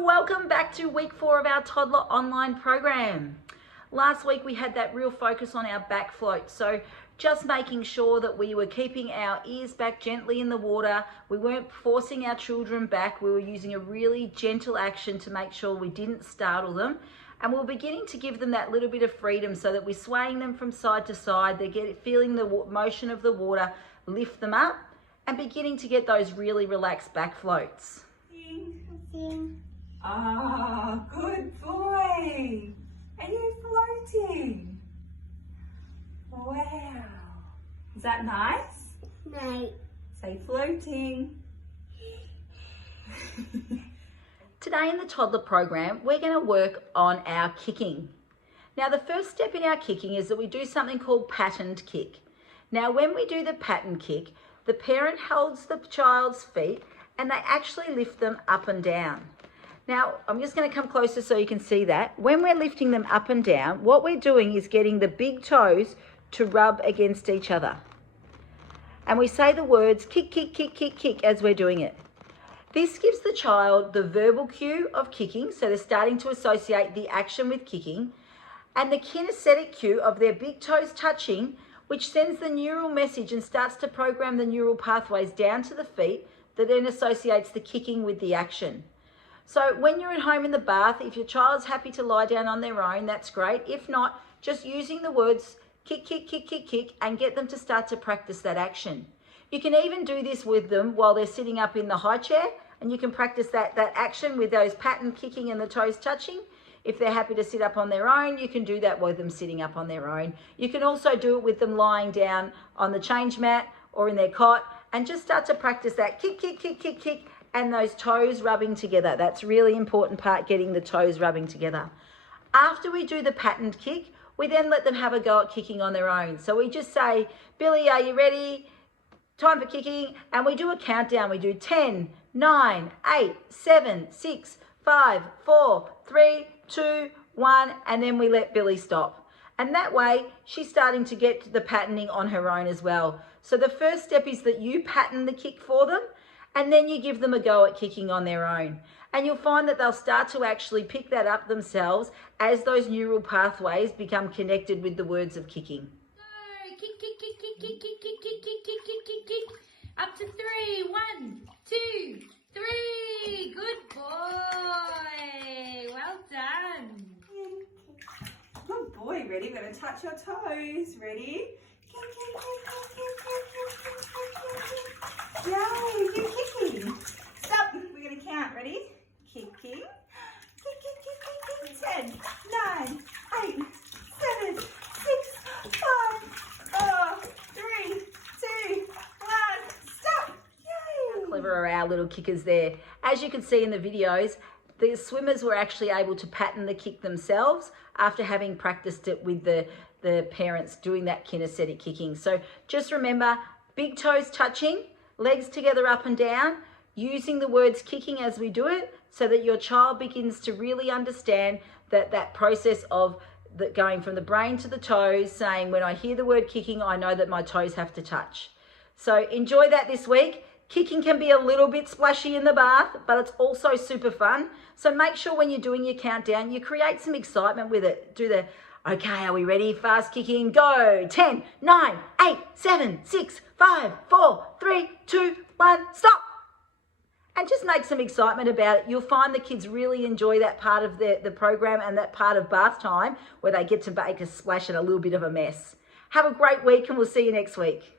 welcome back to week 4 of our toddler online program. Last week we had that real focus on our back float, so just making sure that we were keeping our ears back gently in the water. We weren't forcing our children back. We were using a really gentle action to make sure we didn't startle them, and we're beginning to give them that little bit of freedom so that we're swaying them from side to side. They're feeling the motion of the water lift them up and beginning to get those really relaxed back floats. Ah, good boy. Are you floating? Wow. Is that nice? No. Say floating. Today in the toddler program, we're going to work on our kicking. Now, the first step in our kicking is that we do something called patterned kick. Now, when we do the pattern kick, the parent holds the child's feet and they actually lift them up and down. Now, I'm just going to come closer so you can see that. When we're lifting them up and down, what we're doing is getting the big toes to rub against each other. And we say the words kick, kick, kick, kick, kick as we're doing it. This gives the child the verbal cue of kicking, so they're starting to associate the action with kicking, and the kinesthetic cue of their big toes touching, which sends the neural message and starts to program the neural pathways down to the feet that then associates the kicking with the action. So when you're at home in the bath, if your child's happy to lie down on their own, that's great. If not, just using the words kick, kick, kick, kick, kick, and get them to start to practice that action. You can even do this with them while they're sitting up in the high chair, and you can practice that action with those pattern kicking and the toes touching. If they're happy to sit up on their own, you can do that with them sitting up on their own. You can also do it with them lying down on the change mat or in their cot, and just start to practice that kick, kick, kick, kick, kick, and those toes rubbing together. That's a really important part, getting the toes rubbing together. After we do the patterned kick, we then let them have a go at kicking on their own. So we just say, Billy, are you ready? Time for kicking. And we do a countdown. We do 10, 9, 8, 7, 6, 5, 4, 3, 2, 1, and then we let Billy stop. And that way, she's starting to get the patterning on her own as well. So the first step is that you pattern the kick for them, and then you give them a go at kicking on their own. And you'll find that they'll start to actually pick that up themselves as those neural pathways become connected with the words of kicking. Go! Kick, kick, kick, kick, kick, kick, kick, kick, kick, kick, kick, kick, kick. Up to 3. 1, 2, 3. Good boy. Well done. Good boy. Ready? We're going to touch your toes. Ready? Yay, you're kicking. Stop. We're going to count. Ready? Kicking. Kick, kick, kick, kick, kick. 10, 9, 8, 7, 6, 5, 4, 3, 2, 1. Stop. Yay. How clever are our little kickers there? As you can see in the videos, the swimmers were actually able to pattern the kick themselves after having practiced it with the parents doing that kinesthetic kicking. So just remember, big toes touching, legs together up and down, using the words kicking as we do it so that your child begins to really understand that process of going from the brain to the toes, saying when I hear the word kicking, I know that my toes have to touch. So enjoy that this week. Kicking can be a little bit splashy in the bath, but it's also super fun. So make sure when you're doing your countdown, you create some excitement with it. Do the, okay, are we ready? Fast kicking, go. 10, 9, 8, 7, 6, 5, 4, 3, 2, 1, stop. And just make some excitement about it. You'll find the kids really enjoy that part of the program and that part of bath time where they get to make a splash and a little bit of a mess. Have a great week and we'll see you next week.